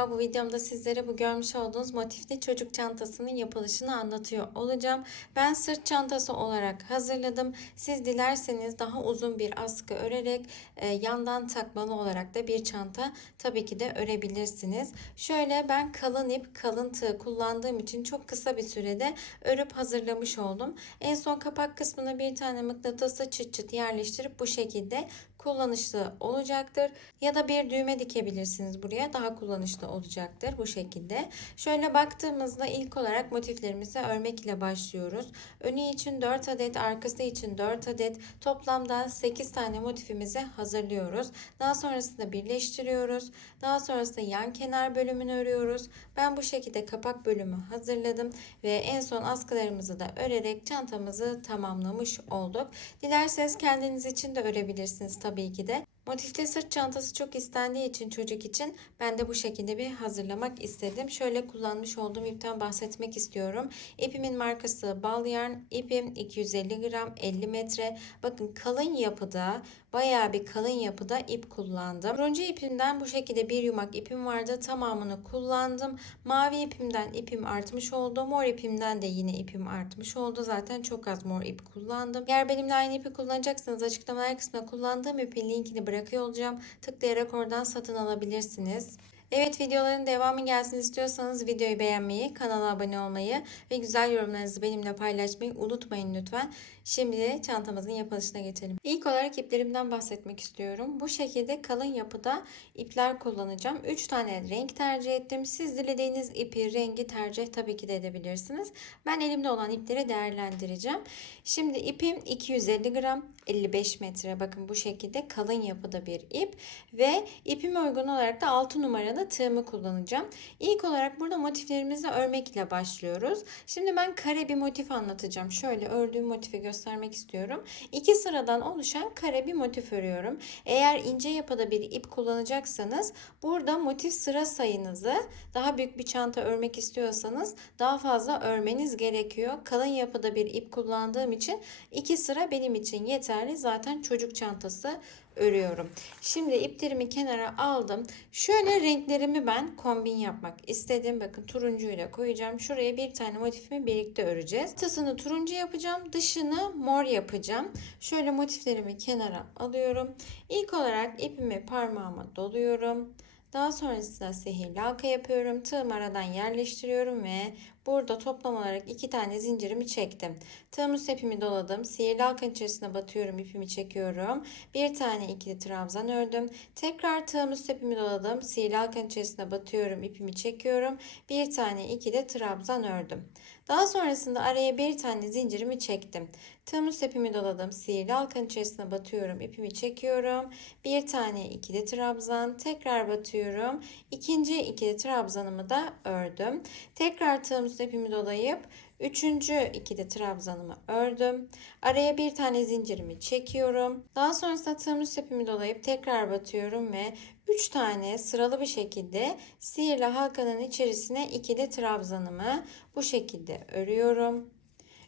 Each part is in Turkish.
Merhaba bu videomda sizlere bu görmüş olduğunuz motifli çocuk çantasının yapılışını anlatıyor olacağım. Ben sırt çantası olarak hazırladım. Siz dilerseniz daha uzun bir askı örerek e, yandan takmalı olarak da bir çanta tabii ki de örebilirsiniz. Şöyle ben kalın ip kalın tığ kullandığım için çok kısa bir sürede örüp hazırlamış oldum. En son kapak kısmına bir tane mıknatısı çıt çıt yerleştirip bu şekilde kullanışlı olacaktır. Ya da bir düğme dikebilirsiniz buraya. Daha kullanışlı olacaktır bu şekilde. Şöyle baktığımızda ilk olarak motiflerimizi örmek ile başlıyoruz. Önü için 4 adet, arkası için 4 adet. Toplamda 8 tane motifimizi hazırlıyoruz. Daha sonrasında birleştiriyoruz. Daha sonrasında yan kenar bölümünü örüyoruz. Ben bu şekilde kapak bölümü hazırladım ve en son askılarımızı da örerek çantamızı tamamlamış olduk. Dilerseniz kendiniz için de örebilirsiniz tabii ki de. Motifli sırt çantası çok istendiği için çocuk için ben de bu şekilde bir hazırlamak istedim. Şöyle kullanmış olduğum ipten bahsetmek istiyorum. İpimin markası Bal Yarn. İpim 250 gram 50 metre. Bakın kalın yapıda bayağı bir kalın yapıda ip kullandım. Turuncu ipimden bu şekilde bir yumak ipim vardı. Tamamını kullandım. Mavi ipimden ipim artmış oldu. Mor ipimden de yine ipim artmış oldu. Zaten çok az mor ip kullandım. Eğer benimle aynı ipi kullanacaksanız açıklamalar kısmına kullandığım ipin linkini bırakıyor olacağım. Tıklayarak oradan satın alabilirsiniz. Evet videoların devamı gelsin istiyorsanız videoyu beğenmeyi, kanala abone olmayı ve güzel yorumlarınızı benimle paylaşmayı unutmayın lütfen. Şimdi çantamızın yapılışına geçelim. İlk olarak iplerimden bahsetmek istiyorum. Bu şekilde kalın yapıda ipler kullanacağım. 3 tane renk tercih ettim. Siz dilediğiniz ipi, rengi tercih tabii ki de edebilirsiniz. Ben elimde olan ipleri değerlendireceğim. Şimdi ipim 250 gram 55 metre. Bakın bu şekilde kalın yapıda bir ip ve ipime uygun olarak da 6 numaralı tığımı kullanacağım. İlk olarak burada motiflerimizi örmek ile başlıyoruz. Şimdi ben kare bir motif anlatacağım. Şöyle ördüğüm motifi göstermek istiyorum. İki sıradan oluşan kare bir motif örüyorum. Eğer ince yapıda bir ip kullanacaksanız burada motif sıra sayınızı daha büyük bir çanta örmek istiyorsanız daha fazla örmeniz gerekiyor. Kalın yapıda bir ip kullandığım için iki sıra benim için yeterli. Zaten çocuk çantası örüyorum. Şimdi iplerimi kenara aldım. Şöyle renklerimi ben kombin yapmak istedim. Bakın turuncuyla koyacağım. Şuraya bir tane motifimi birlikte öreceğiz. Tasını turuncu yapacağım. Dışını mor yapacağım. Şöyle motiflerimi kenara alıyorum. İlk olarak ipimi parmağıma doluyorum. Daha sonrasında sihirli halka yapıyorum. Tığım aradan yerleştiriyorum ve burada toplam olarak iki tane zincirimi çektim. Tığımın ipimi doladım. Sihirli halkanın içerisine batıyorum. ipimi çekiyorum. Bir tane ikili trabzan ördüm. Tekrar tığımın ipimi doladım. Sihirli halkanın içerisine batıyorum. ipimi çekiyorum. Bir tane ikili trabzan ördüm. Daha sonrasında araya bir tane zincirimi çektim. Tığımın ipimi doladım. Sihirli halkanın içerisine batıyorum. ipimi çekiyorum. Bir tane ikili trabzan. Tekrar batıyorum. İkinci ikili trabzanımı da ördüm. Tekrar tığımın ipimi dolayıp Üçüncü ikili trabzanımı ördüm. Araya bir tane zincirimi çekiyorum. Daha sonrasında tığımın ipimi dolayıp tekrar batıyorum ve 3 tane sıralı bir şekilde sihirli halkanın içerisine ikili trabzanımı bu şekilde örüyorum.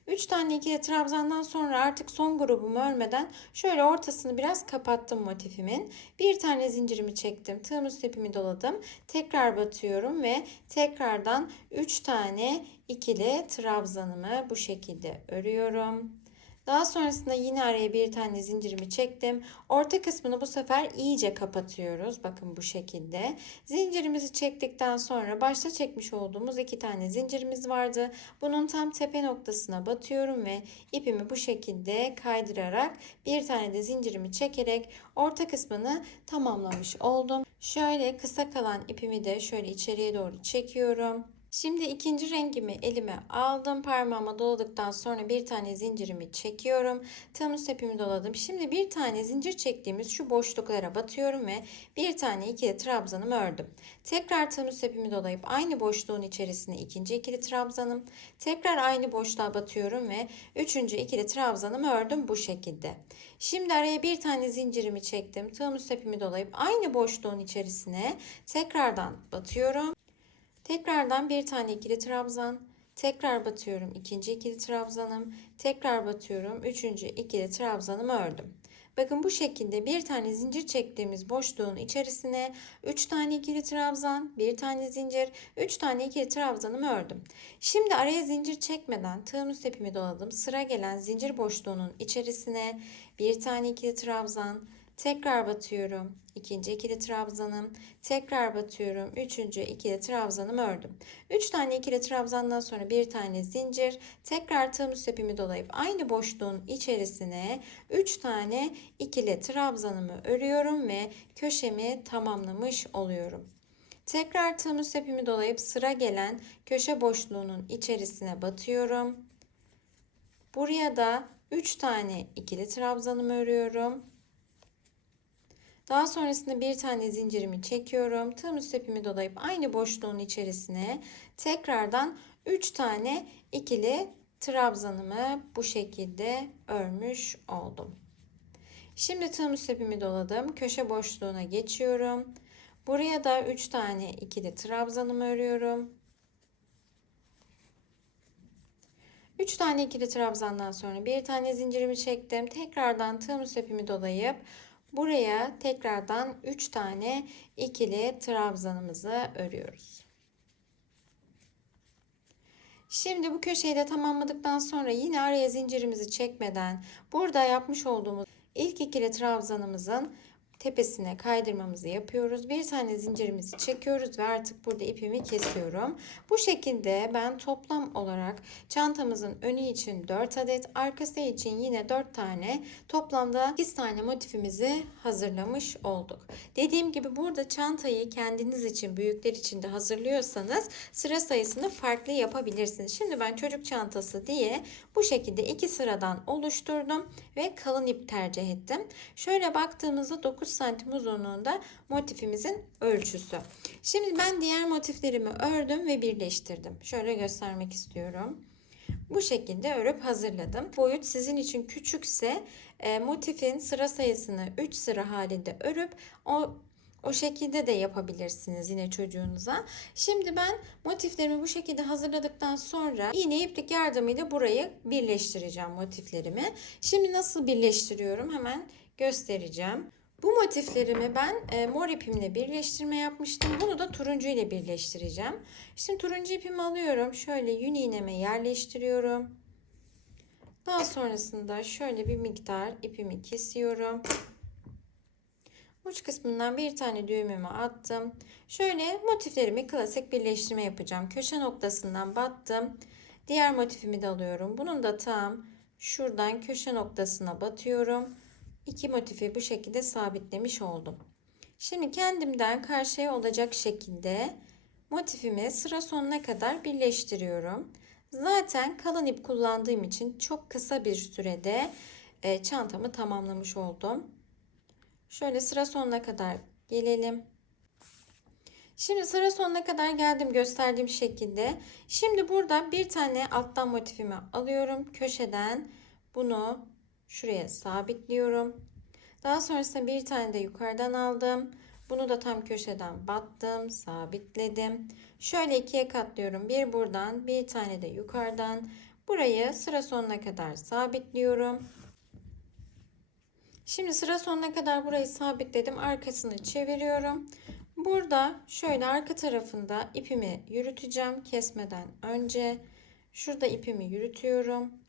3 tane ikili trabzandan sonra artık son grubumu örmeden şöyle ortasını biraz kapattım motifimin. Bir tane zincirimi çektim. Tığımın ipimi doladım. Tekrar batıyorum ve tekrardan 3 tane ikili trabzanımı bu şekilde örüyorum. Daha sonrasında yine araya bir tane zincirimi çektim. Orta kısmını bu sefer iyice kapatıyoruz. Bakın bu şekilde. Zincirimizi çektikten sonra başta çekmiş olduğumuz iki tane zincirimiz vardı. Bunun tam tepe noktasına batıyorum ve ipimi bu şekilde kaydırarak bir tane de zincirimi çekerek orta kısmını tamamlamış oldum. Şöyle kısa kalan ipimi de şöyle içeriye doğru çekiyorum. Şimdi ikinci rengimi elime aldım. Parmağıma doladıktan sonra bir tane zincirimi çekiyorum. Tığımın ipimi doladım. Şimdi bir tane zincir çektiğimiz şu boşluklara batıyorum ve bir tane ikili trabzanımı ördüm. Tekrar tığımın ipimi dolayıp aynı boşluğun içerisine ikinci ikili trabzanım. Tekrar aynı boşluğa batıyorum ve üçüncü ikili trabzanımı ördüm bu şekilde. Şimdi araya bir tane zincirimi çektim. Tığımın ipimi dolayıp aynı boşluğun içerisine tekrardan batıyorum. Tekrardan bir tane ikili trabzan. Tekrar batıyorum. ikinci ikili trabzanım. Tekrar batıyorum. Üçüncü ikili trabzanımı ördüm. Bakın bu şekilde bir tane zincir çektiğimiz boşluğun içerisine 3 tane ikili trabzan, bir tane zincir, 3 tane ikili trabzanımı ördüm. Şimdi araya zincir çekmeden tığımız ipimi doladım. Sıra gelen zincir boşluğunun içerisine bir tane ikili trabzan, tekrar batıyorum. İkinci ikili trabzanım, tekrar batıyorum. Üçüncü ikili trabzanımı ördüm. Üç tane ikili trabzandan sonra bir tane zincir, tekrar tığımız ipimi dolayıp aynı boşluğun içerisine 3 tane ikili trabzanımı örüyorum ve köşemi tamamlamış oluyorum. Tekrar tığımız ipimi dolayıp sıra gelen köşe boşluğunun içerisine batıyorum. Buraya da 3 tane ikili trabzanımı örüyorum. Daha sonrasında bir tane zincirimi çekiyorum. Tığımız ipimi dolayıp aynı boşluğun içerisine tekrardan 3 tane ikili trabzanımı bu şekilde örmüş oldum. Şimdi tığımız ipimi doladım. Köşe boşluğuna geçiyorum. Buraya da 3 tane ikili trabzanımı örüyorum. 3 tane ikili trabzandan sonra bir tane zincirimi çektim. Tekrardan tığımız ipimi dolayıp buraya tekrardan 3 tane ikili trabzanımızı örüyoruz. Şimdi bu köşeyi de tamamladıktan sonra yine araya zincirimizi çekmeden burada yapmış olduğumuz ilk ikili trabzanımızın tepesine kaydırmamızı yapıyoruz. Bir tane zincirimizi çekiyoruz ve artık burada ipimi kesiyorum. Bu şekilde ben toplam olarak çantamızın önü için 4 adet, arkası için yine 4 tane toplamda 8 tane motifimizi hazırlamış olduk. Dediğim gibi burada çantayı kendiniz için, büyükler için de hazırlıyorsanız sıra sayısını farklı yapabilirsiniz. Şimdi ben çocuk çantası diye bu şekilde iki sıradan oluşturdum ve kalın ip tercih ettim. Şöyle baktığımızda 9 santim uzunluğunda motifimizin ölçüsü. Şimdi ben diğer motiflerimi ördüm ve birleştirdim. Şöyle göstermek istiyorum. Bu şekilde örüp hazırladım. Boyut sizin için küçükse e, motifin sıra sayısını 3 sıra halinde örüp o o şekilde de yapabilirsiniz yine çocuğunuza. Şimdi ben motiflerimi bu şekilde hazırladıktan sonra iğne iplik yardımıyla burayı birleştireceğim motiflerimi. Şimdi nasıl birleştiriyorum hemen göstereceğim. Bu motiflerimi ben e, mor ipimle birleştirme yapmıştım. Bunu da turuncu ile birleştireceğim. Şimdi turuncu ipimi alıyorum. Şöyle yün iğneme yerleştiriyorum. Daha sonrasında şöyle bir miktar ipimi kesiyorum. Uç kısmından bir tane düğümümü attım. Şöyle motiflerimi klasik birleştirme yapacağım. Köşe noktasından battım. Diğer motifimi de alıyorum. Bunun da tam şuradan köşe noktasına batıyorum. İki motifi bu şekilde sabitlemiş oldum. Şimdi kendimden karşıya olacak şekilde motifimi sıra sonuna kadar birleştiriyorum. Zaten kalın ip kullandığım için çok kısa bir sürede e, çantamı tamamlamış oldum. Şöyle sıra sonuna kadar gelelim. Şimdi sıra sonuna kadar geldim gösterdiğim şekilde. Şimdi burada bir tane alttan motifimi alıyorum. Köşeden bunu şuraya sabitliyorum. Daha sonrasında bir tane de yukarıdan aldım. Bunu da tam köşeden battım, sabitledim. Şöyle ikiye katlıyorum. Bir buradan, bir tane de yukarıdan. Burayı sıra sonuna kadar sabitliyorum. Şimdi sıra sonuna kadar burayı sabitledim. Arkasını çeviriyorum. Burada şöyle arka tarafında ipimi yürüteceğim kesmeden önce. Şurada ipimi yürütüyorum.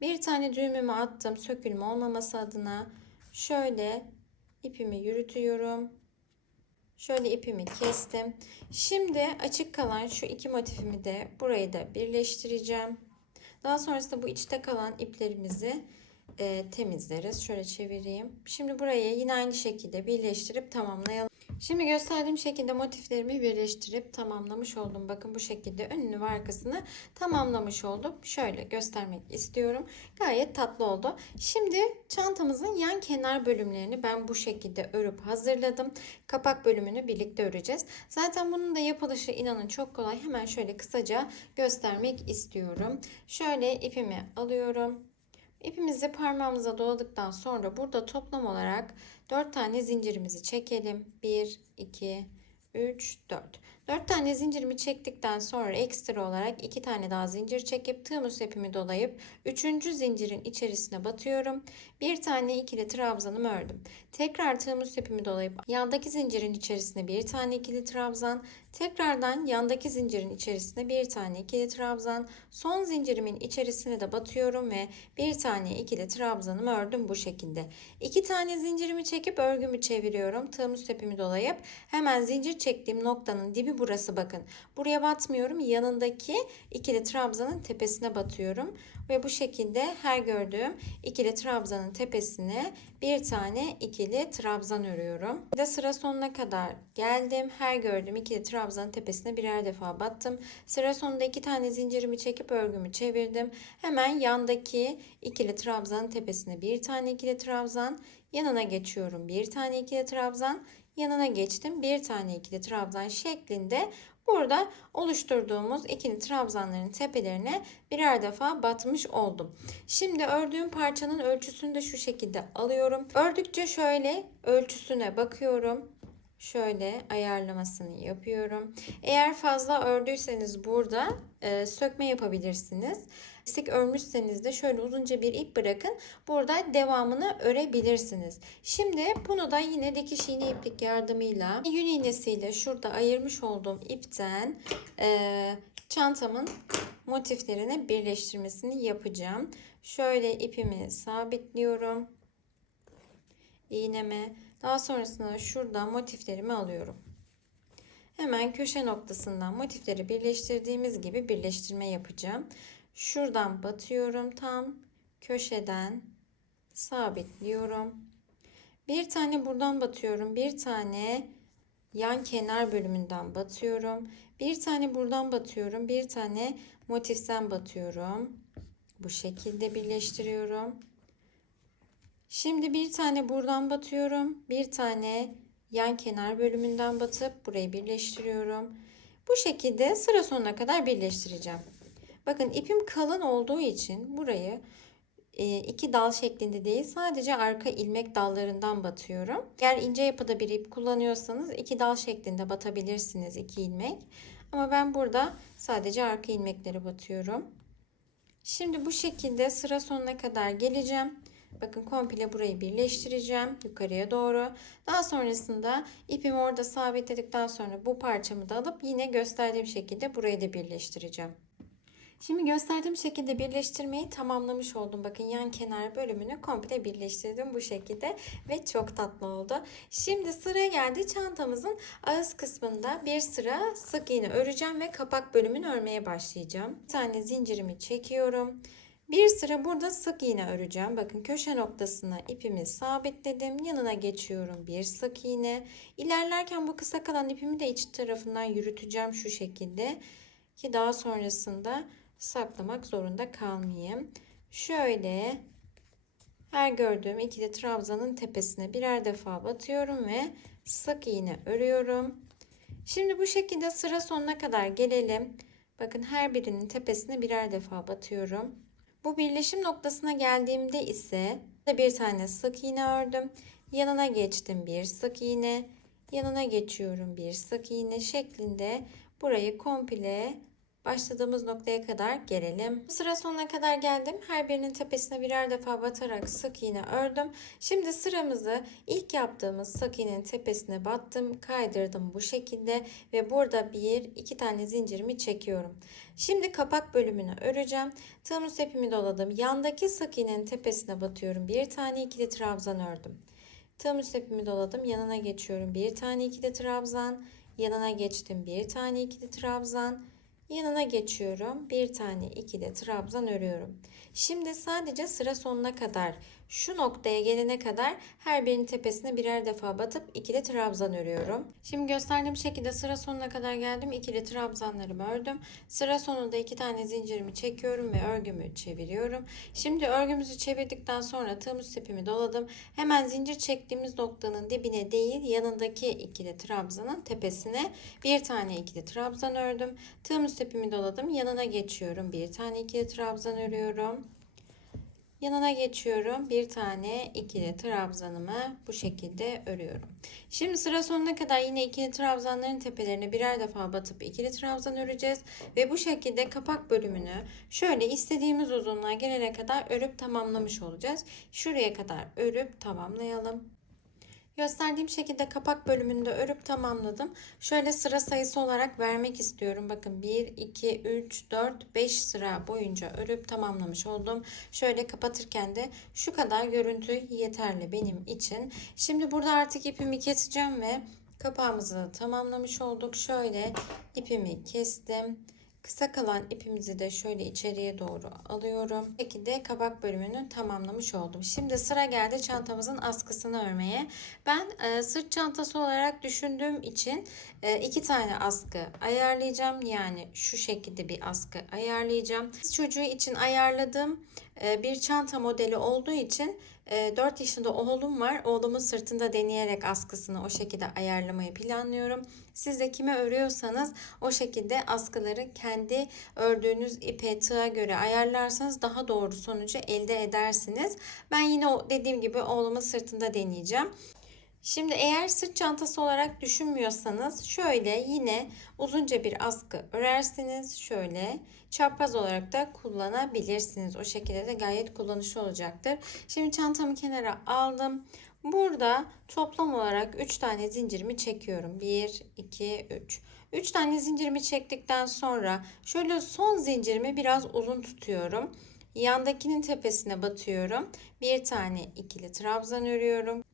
Bir tane düğümümü attım sökülme olmaması adına. Şöyle ipimi yürütüyorum. Şöyle ipimi kestim. Şimdi açık kalan şu iki motifimi de burayı da birleştireceğim. Daha sonrasında bu içte kalan iplerimizi e, temizleriz. Şöyle çevireyim. Şimdi burayı yine aynı şekilde birleştirip tamamlayalım. Şimdi gösterdiğim şekilde motiflerimi birleştirip tamamlamış oldum. Bakın bu şekilde önünü ve arkasını tamamlamış oldum. Şöyle göstermek istiyorum. Gayet tatlı oldu. Şimdi çantamızın yan kenar bölümlerini ben bu şekilde örüp hazırladım. Kapak bölümünü birlikte öreceğiz. Zaten bunun da yapılışı inanın çok kolay. Hemen şöyle kısaca göstermek istiyorum. Şöyle ipimi alıyorum. İpimizi parmağımıza doladıktan sonra burada toplam olarak 4 tane zincirimizi çekelim. 1, 2, 3, 4. 4 tane zincirimi çektikten sonra ekstra olarak 2 tane daha zincir çekip tığımız ipimi dolayıp 3. zincirin içerisine batıyorum. Bir tane ikili trabzanımı ördüm. Tekrar tığımız ipimi dolayıp yandaki zincirin içerisine bir tane ikili trabzan, tekrardan yandaki zincirin içerisine bir tane ikili trabzan, son zincirimin içerisine de batıyorum ve bir tane ikili trabzanımı ördüm bu şekilde. 2 tane zincirimi çekip örgümü çeviriyorum. Tığımız ipimi dolayıp hemen zincir çektiğim noktanın dibi burası bakın. Buraya batmıyorum. Yanındaki ikili trabzanın tepesine batıyorum. Ve bu şekilde her gördüğüm ikili trabzanın tepesine bir tane ikili trabzan örüyorum. Bir de sıra sonuna kadar geldim. Her gördüğüm ikili trabzanın tepesine birer defa battım. Sıra sonunda iki tane zincirimi çekip örgümü çevirdim. Hemen yandaki ikili trabzanın tepesine bir tane ikili trabzan, yanına geçiyorum bir tane ikili trabzan, yanına geçtim bir tane ikili trabzan şeklinde burada oluşturduğumuz ikili trabzanların tepelerine birer defa batmış oldum. Şimdi ördüğüm parçanın ölçüsünü de şu şekilde alıyorum. Ördükçe şöyle ölçüsüne bakıyorum. Şöyle ayarlamasını yapıyorum. Eğer fazla ördüyseniz burada e, sökme yapabilirsiniz. Lastik örmüşseniz de şöyle uzunca bir ip bırakın. Burada devamını örebilirsiniz. Şimdi bunu da yine dikiş iğne iplik yardımıyla yün iğnesiyle şurada ayırmış olduğum ipten e, çantamın motiflerini birleştirmesini yapacağım. Şöyle ipimi sabitliyorum. İğneme. Daha sonrasında şuradan motiflerimi alıyorum. Hemen köşe noktasından motifleri birleştirdiğimiz gibi birleştirme yapacağım. Şuradan batıyorum tam köşeden sabitliyorum. Bir tane buradan batıyorum. Bir tane yan kenar bölümünden batıyorum. Bir tane buradan batıyorum. Bir tane motiften batıyorum. Bu şekilde birleştiriyorum. Şimdi bir tane buradan batıyorum. Bir tane yan kenar bölümünden batıp burayı birleştiriyorum. Bu şekilde sıra sonuna kadar birleştireceğim. Bakın ipim kalın olduğu için burayı e, iki dal şeklinde değil sadece arka ilmek dallarından batıyorum. Eğer ince yapıda bir ip kullanıyorsanız iki dal şeklinde batabilirsiniz iki ilmek. Ama ben burada sadece arka ilmekleri batıyorum. Şimdi bu şekilde sıra sonuna kadar geleceğim. Bakın komple burayı birleştireceğim yukarıya doğru. Daha sonrasında ipimi orada sabitledikten sonra bu parçamı da alıp yine gösterdiğim şekilde burayı da birleştireceğim. Şimdi gösterdiğim şekilde birleştirmeyi tamamlamış oldum. Bakın yan kenar bölümünü komple birleştirdim bu şekilde ve çok tatlı oldu. Şimdi sıra geldi çantamızın ağız kısmında bir sıra sık iğne öreceğim ve kapak bölümünü örmeye başlayacağım. Bir tane zincirimi çekiyorum. Bir sıra burada sık iğne öreceğim. Bakın köşe noktasına ipimi sabitledim. Yanına geçiyorum bir sık iğne. İlerlerken bu kısa kalan ipimi de iç tarafından yürüteceğim şu şekilde. Ki daha sonrasında saklamak zorunda kalmayayım. Şöyle her gördüğüm ikili trabzanın tepesine birer defa batıyorum ve sık iğne örüyorum. Şimdi bu şekilde sıra sonuna kadar gelelim. Bakın her birinin tepesine birer defa batıyorum. Bu birleşim noktasına geldiğimde ise bir tane sık iğne ördüm. Yanına geçtim bir sık iğne. Yanına geçiyorum bir sık iğne şeklinde burayı komple başladığımız noktaya kadar gelelim. Sıra sonuna kadar geldim. Her birinin tepesine birer defa batarak sık iğne ördüm. Şimdi sıramızı ilk yaptığımız sık iğnenin tepesine battım, kaydırdım bu şekilde ve burada bir iki tane zincirimi çekiyorum. Şimdi kapak bölümünü öreceğim. Tığımız ipimi doladım. Yandaki sık iğnenin tepesine batıyorum. Bir tane ikili trabzan ördüm. Tığımız ipimi doladım. Yanına geçiyorum. Bir tane ikili trabzan. Yanına geçtim. Bir tane ikili trabzan Yanına geçiyorum. Bir tane ikili trabzan örüyorum. Şimdi sadece sıra sonuna kadar şu noktaya gelene kadar her birinin tepesine birer defa batıp ikili trabzan örüyorum. Şimdi gösterdiğim şekilde sıra sonuna kadar geldim. İkili trabzanlarımı ördüm. Sıra sonunda iki tane zincirimi çekiyorum ve örgümü çeviriyorum. Şimdi örgümüzü çevirdikten sonra tığımız ipimi doladım. Hemen zincir çektiğimiz noktanın dibine değil yanındaki ikili trabzanın tepesine bir tane ikili trabzan ördüm. Tığımız ipimi doladım. Yanına geçiyorum. Bir tane ikili trabzan örüyorum. Yanına geçiyorum. Bir tane ikili trabzanımı bu şekilde örüyorum. Şimdi sıra sonuna kadar yine ikili trabzanların tepelerine birer defa batıp ikili trabzan öreceğiz. Ve bu şekilde kapak bölümünü şöyle istediğimiz uzunluğa gelene kadar örüp tamamlamış olacağız. Şuraya kadar örüp tamamlayalım. Gösterdiğim şekilde kapak bölümünde örüp tamamladım. Şöyle sıra sayısı olarak vermek istiyorum. Bakın 1, 2, 3, 4, 5 sıra boyunca örüp tamamlamış oldum. Şöyle kapatırken de şu kadar görüntü yeterli benim için. Şimdi burada artık ipimi keseceğim ve kapağımızı da tamamlamış olduk. Şöyle ipimi kestim. Kısa kalan ipimizi de şöyle içeriye doğru alıyorum. Bu şekilde kabak bölümünü tamamlamış oldum. Şimdi sıra geldi çantamızın askısını örmeye. Ben e, sırt çantası olarak düşündüğüm için e, iki tane askı ayarlayacağım. Yani şu şekilde bir askı ayarlayacağım. Çocuğu için ayarladığım e, bir çanta modeli olduğu için 4 yaşında oğlum var. Oğlumun sırtında deneyerek askısını o şekilde ayarlamayı planlıyorum. Siz de kime örüyorsanız o şekilde askıları kendi ördüğünüz ipe tığa göre ayarlarsanız daha doğru sonucu elde edersiniz. Ben yine dediğim gibi oğlumun sırtında deneyeceğim. Şimdi eğer sırt çantası olarak düşünmüyorsanız şöyle yine uzunca bir askı örersiniz. Şöyle çapraz olarak da kullanabilirsiniz. O şekilde de gayet kullanışlı olacaktır. Şimdi çantamı kenara aldım. Burada toplam olarak 3 tane zincirimi çekiyorum. 1, 2, 3. 3 tane zincirimi çektikten sonra şöyle son zincirimi biraz uzun tutuyorum. Yandakinin tepesine batıyorum. Bir tane ikili trabzan örüyorum.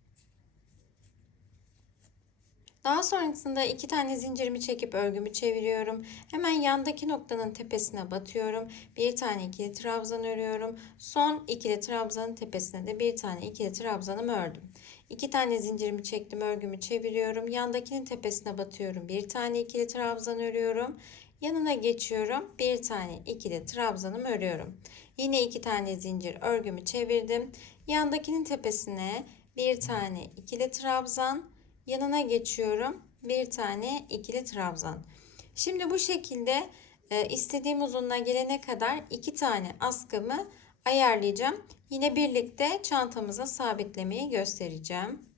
Daha sonrasında iki tane zincirimi çekip örgümü çeviriyorum. Hemen yandaki noktanın tepesine batıyorum. Bir tane ikili trabzan örüyorum. Son ikili trabzanın tepesine de bir tane ikili trabzanımı ördüm. İki tane zincirimi çektim, örgümü çeviriyorum. Yandakinin tepesine batıyorum. Bir tane ikili trabzan örüyorum. Yanına geçiyorum. Bir tane ikili trabzanımı örüyorum. Yine iki tane zincir örgümü çevirdim. Yandakinin tepesine bir tane ikili trabzan yanına geçiyorum. Bir tane ikili trabzan. Şimdi bu şekilde e, istediğim uzunluğa gelene kadar iki tane askımı ayarlayacağım. Yine birlikte çantamıza sabitlemeyi göstereceğim.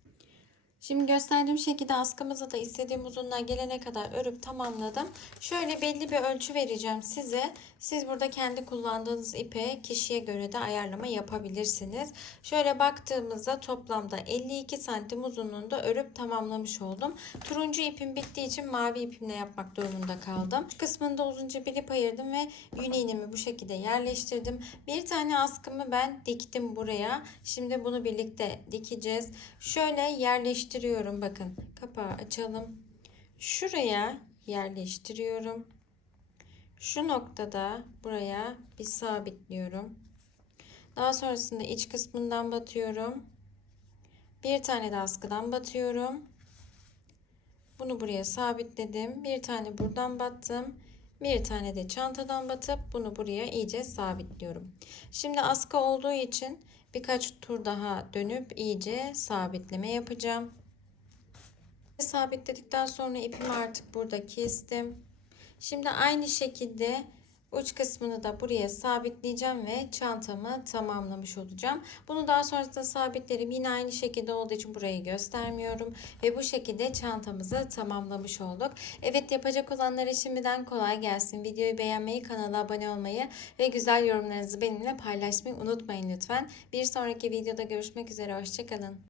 Şimdi gösterdiğim şekilde askımızı da istediğim uzunluğa gelene kadar örüp tamamladım. Şöyle belli bir ölçü vereceğim size. Siz burada kendi kullandığınız ipe kişiye göre de ayarlama yapabilirsiniz. Şöyle baktığımızda toplamda 52 santim uzunluğunda örüp tamamlamış oldum. Turuncu ipim bittiği için mavi ipimle yapmak durumunda kaldım. Şu kısmında uzunca bir ip ayırdım ve yün iğnemi bu şekilde yerleştirdim. Bir tane askımı ben diktim buraya. Şimdi bunu birlikte dikeceğiz. Şöyle yerleştiriyorum. Bakın kapağı açalım. Şuraya yerleştiriyorum. Şu noktada buraya bir sabitliyorum. Daha sonrasında iç kısmından batıyorum. Bir tane de askıdan batıyorum. Bunu buraya sabitledim. Bir tane buradan battım. Bir tane de çantadan batıp bunu buraya iyice sabitliyorum. Şimdi askı olduğu için birkaç tur daha dönüp iyice sabitleme yapacağım. Sabitledikten sonra ipimi artık burada kestim. Şimdi aynı şekilde uç kısmını da buraya sabitleyeceğim ve çantamı tamamlamış olacağım. Bunu daha sonrasında sabitlerim. Yine aynı şekilde olduğu için burayı göstermiyorum. Ve bu şekilde çantamızı tamamlamış olduk. Evet yapacak olanlara şimdiden kolay gelsin. Videoyu beğenmeyi, kanala abone olmayı ve güzel yorumlarınızı benimle paylaşmayı unutmayın lütfen. Bir sonraki videoda görüşmek üzere. Hoşçakalın.